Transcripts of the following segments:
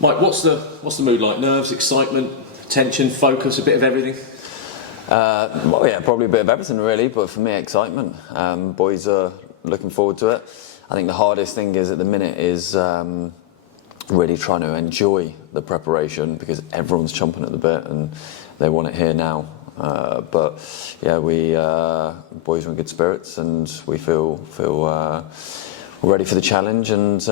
Mike, what's the mood like? Nerves, excitement, tension, focus, a bit of everything? Well, yeah, probably a bit of everything really, but for me, excitement. Boys are looking forward to it. I think the hardest thing is at the minute is really trying to enjoy the preparation because everyone's chomping at the bit and they want it here now. But yeah, we boys are in good spirits and we feel we're ready for the challenge and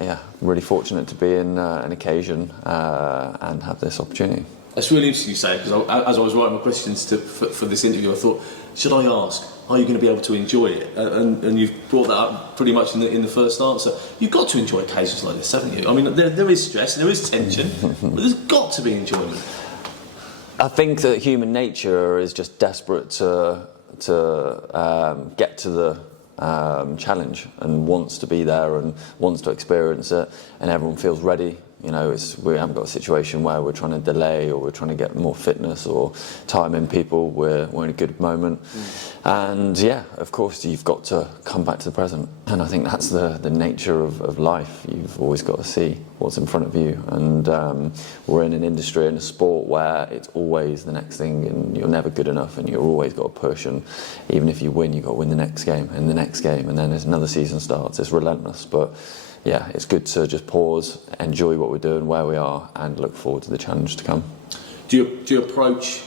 yeah, really fortunate to be in an occasion and have this opportunity. That's really interesting you say, because as I was writing my questions for this interview, I thought, should I ask, are you going to be able to enjoy it? And you've brought that up pretty much in the first answer. You've got to enjoy occasions like this, haven't you? I mean, there is stress, there is tension, but there's got to be enjoyment. I think that human nature is just desperate to get to the challenge and wants to be there and wants to experience it, and everyone feels ready. You know, we haven't got a situation where we're trying to delay or we're trying to get more fitness or time in people. We're in a good moment. And yeah, of course, you've got to come back to the present. And I think that's the nature of life. You've always got to see what's in front of you. And we're in an industry and a sport where it's always the next thing and you're never good enough and you've always got to push. And even if you win, you've got to win the next game and the next game. And then there's another season starts. It's relentless. But yeah, it's good to just pause, enjoy what we're doing, where we are, and look forward to the challenge to come. Do you approach?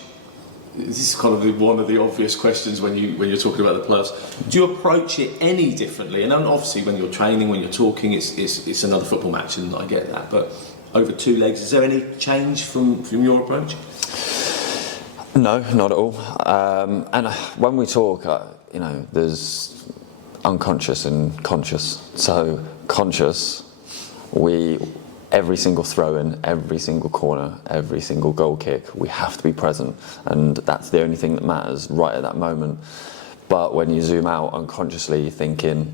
This is kind of one of the obvious questions when you're talking about the players. Do you approach it any differently? And obviously, when you're training, when you're talking, it's another football match, and I get that. But over 2 legs, is there any change from your approach? No, not at all. And when we talk, you know, there's unconscious and conscious. So conscious, every single throw in, every single corner, every single goal kick, we have to be present, and that's the only thing that matters right at that moment. But when you zoom out unconsciously, you're thinking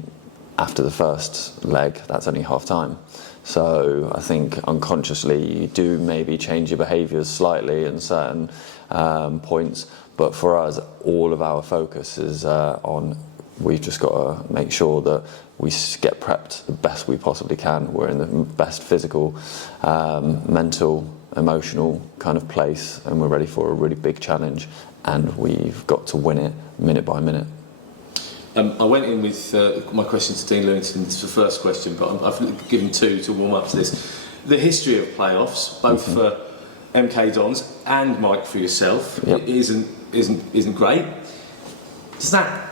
after the first leg, that's only half time. So I think unconsciously you do maybe change your behaviours slightly in certain points, but for us, all of our focus is on we've just got to make sure that we get prepped the best we possibly can. We're in the best physical, mental, emotional kind of place, and we're ready for a really big challenge, and we've got to win it minute by minute. I went in with my question to Dean Lewington. It's the first question, but I've given 2 to warm up to this. The history of playoffs, both for MK Dons and Mike for yourself, yep. isn't great. Does that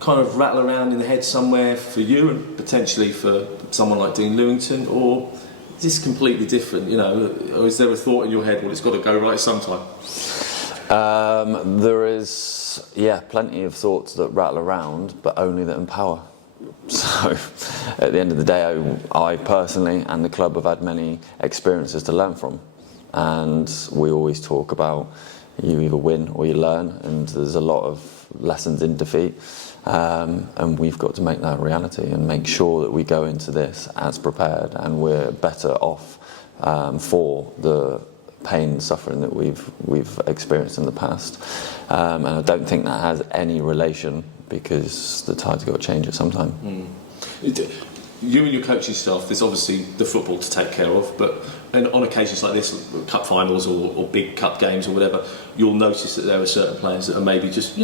kind of rattle around in the head somewhere for you and potentially for someone like Dean Lewington, or is this completely different, you know, or is there a thought in your head, well, it's got to go right sometime? There is, yeah, plenty of thoughts that rattle around, but only that empower. So at the end of the day, I personally and the club have had many experiences to learn from, and we always talk about you either win or you learn, and there's a lot of lessons in defeat. And we've got to make that a reality and make sure that we go into this as prepared and we're better off for the pain and suffering that we've experienced in the past. And I don't think that has any relation because the tide's got to change at some time. You and your coaching staff, there's obviously the football to take care of, but on occasions like this, cup finals or big cup games or whatever, you'll notice that there are certain players that are maybe just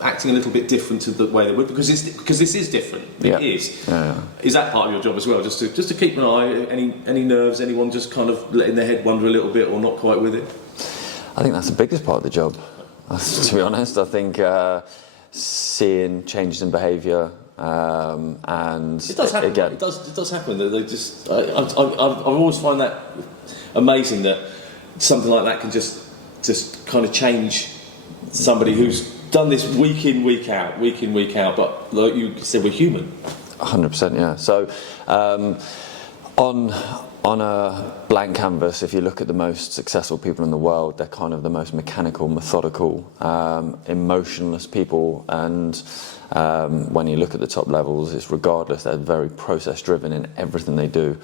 acting a little bit different to the way they would, because this is different. Yeah. It is. Yeah. Is that part of your job as well? Just to keep an eye, any nerves, anyone just kind of letting their head wander a little bit or not quite with it? I think that's the biggest part of the job. To be honest, I think seeing changes in behaviour. And it does happen. Again, it does happen. They just. I've always find that amazing that something like that can just kind of change somebody who's done this week in, week out. But like you said, we're human. 100%, yeah. So on a blank canvas, if you look at the most successful people in the world, they're kind of the most mechanical, methodical, emotionless people, and when you look at the top levels, it's regardless, they're very process driven in everything they do,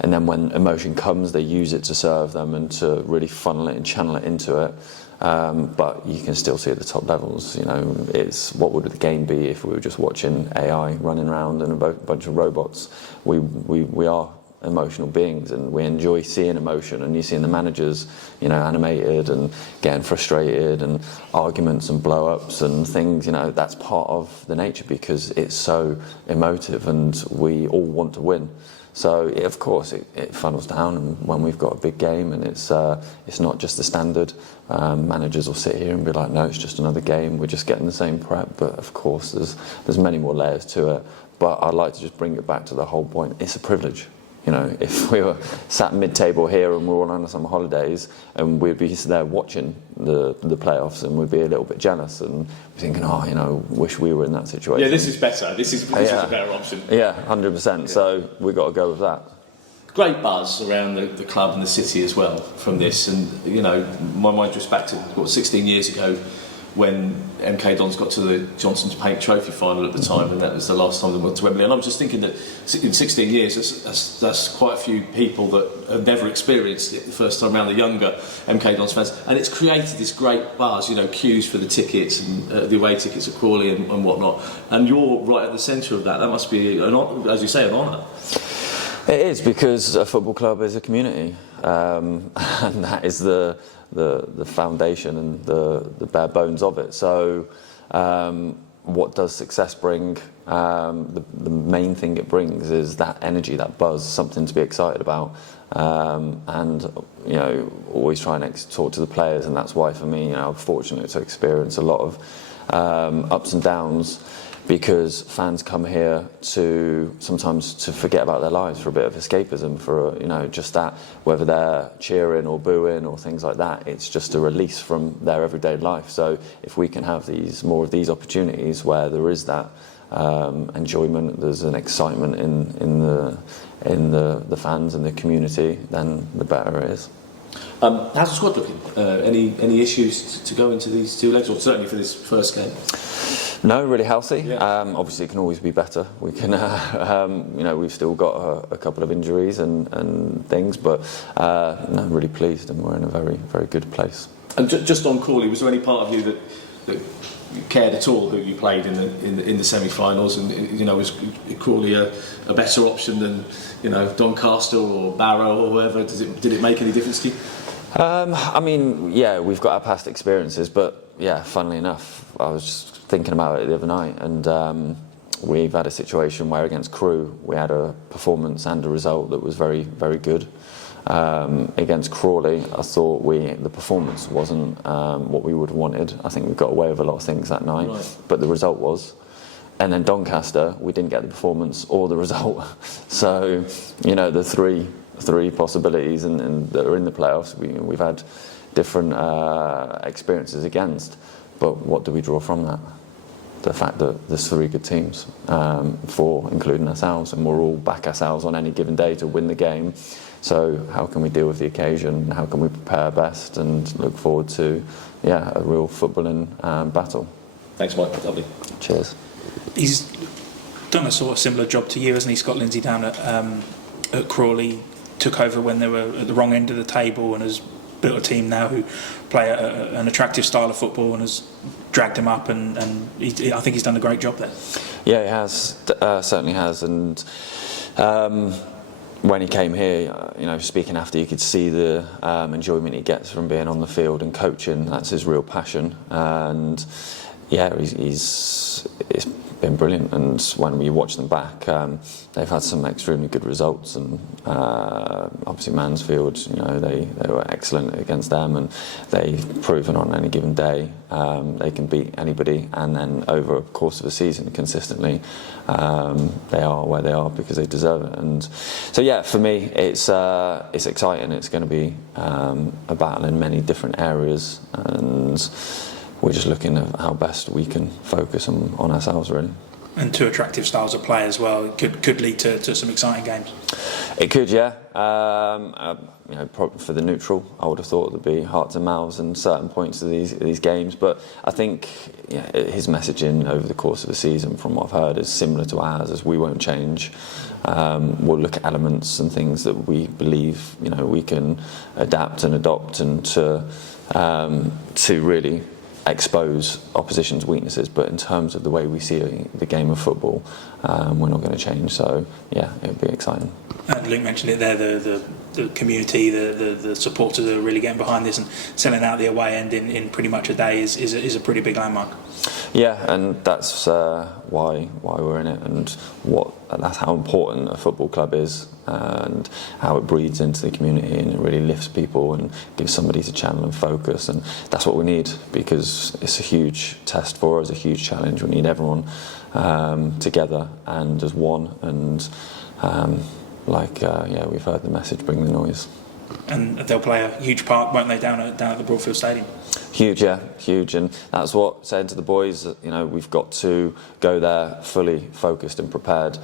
and then when emotion comes, they use it to serve them and to really funnel it and channel it into it. But you can still see at the top levels, you know, it's what would the game be if we were just watching AI running around and a bunch of robots. We are emotional beings, and we enjoy seeing emotion, and you're seeing the managers, you know, animated and getting frustrated, and arguments and blow-ups and things, you know, that's part of the nature because it's so emotive and we all want to win. So of course it funnels down, and when we've got a big game and it's not just the standard, managers will sit here and be like, no, it's just another game, we're just getting the same prep. But of course there's many more layers to it. But I'd like to just bring it back to the whole point. It's a privilege. You know, if we were sat mid-table here and we were all on some holidays, and we'd be there watching the playoffs, and we'd be a little bit jealous and thinking, oh, you know, wish we were in that situation. Yeah, this is better. This is a better option. Yeah, 100%. So we've got to go with that. Great buzz around the club and the city as well from this, and you know, my mind goes back to 16 years ago when MK Dons got to the Johnson's Paint Trophy final at the time, and that was the last time they went to Wembley. And I was just thinking that in 16 years, that's quite a few people that have never experienced it the first time around, the younger MK Dons fans. And it's created this great buzz, you know, queues for the tickets and the away tickets at Crawley and whatnot. And you're right at the centre of that. That must be, as you say, an honour. It is, because a football club is a community, and that is the foundation and the bare bones of it. So what does success bring? The main thing it brings is that energy, that buzz, something to be excited about, and you know, always try and talk to the players. And that's why for me, you know, I'm fortunate to experience a lot of ups and downs, because fans come here to sometimes to forget about their lives, for a bit of escapism, for, you know, just that, whether they're cheering or booing or things like that, it's just a release from their everyday life. So if we can have more of these opportunities where there is that enjoyment, there's an excitement in the fans and the community, then the better it is. How's the squad looking? Any issues to go into these two legs, or certainly for this first game? No, really healthy. Yeah. Obviously, it can always be better. We can, you know, we've still got a couple of injuries and things, but no, really pleased, and we're in a very, very good place. And just on Crawley, was there any part of you that cared at all who you played in the semi-finals? And you know, was Crawley a better option than, you know, Doncaster or Barrow or whoever? Did it make any difference to you? I mean, yeah, we've got our past experiences, but yeah, funnily enough, I was just thinking about it the other night, and we've had a situation where against Crewe we had a performance and a result that was very, very good. Against Crawley, I thought the performance wasn't what we would have wanted. I think we got away with a lot of things that night, right, but the result was. And then Doncaster, we didn't get the performance or the result. So, you know, the three possibilities and that are in the playoffs, we've had different experiences against. But what do we draw from that? The fact that there's three good teams, four including ourselves, and we'll all back ourselves on any given day to win the game. So how can we deal with the occasion? How can we prepare best and look forward to, a real footballing battle? Thanks, Mike. Lovely. Cheers. He's done a sort of similar job to you, hasn't he? Scott Lindsay down at Crawley, took over when they were at the wrong end of the table, and has built a team now who play an attractive style of football, and has dragged them up, and I think he's done a great job there. Yeah, he has, certainly has. And when he came here, speaking after, you could see the enjoyment he gets from being on the field and coaching. That's his real passion, and it's been brilliant. And when we watch them back, they've had some extremely good results, and obviously Mansfield, they were excellent against them, and they've proven on any given day they can beat anybody, and then over a course of a season consistently they are where they are because they deserve it. And so for me it's exciting. It's going to be a battle in many different areas, and we're just looking at how best we can focus on ourselves, really. And two attractive styles of play as well. It could lead to some exciting games. It could, yeah. Probably for the neutral, I would have thought there'd be hearts and mouths in certain points of these games. But I think his messaging over the course of the season, from what I've heard, is similar to ours. As we won't change. We'll look at elements and things that we believe we can adapt and adopt, and to really expose opposition's weaknesses, but in terms of the way we see the game of football, we're not going to change. So yeah, it'll be exciting. Luke mentioned it there, the community, the supporters are really getting behind this, and selling out the away end in pretty much a day is a pretty big landmark. Yeah, and that's why we're in it, and that's how important a football club is, and how it breathes into the community, and it really lifts people and gives somebody to channel and focus, and that's what we need, because it's a huge test for us, a huge challenge. We need everyone together and as one, and we've heard the message, bring the noise. And they'll play a huge part, won't they, down at the Broadfield Stadium? Huge, yeah, huge, and that's what saying to the boys that, we've got to go there fully focused and prepared,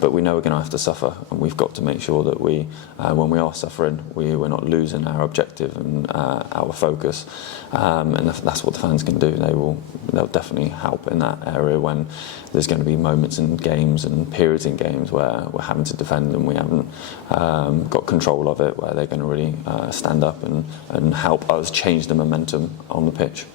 but we know we're going to have to suffer, and we've got to make sure that we, when we are suffering, we're not losing our objective and our focus, and that's what the fans can do. They'll definitely help in that area when there's going to be moments in games and periods in games where we're having to defend and we haven't got control of it, where they're going to really stand up and help us change the momentum on the pitch.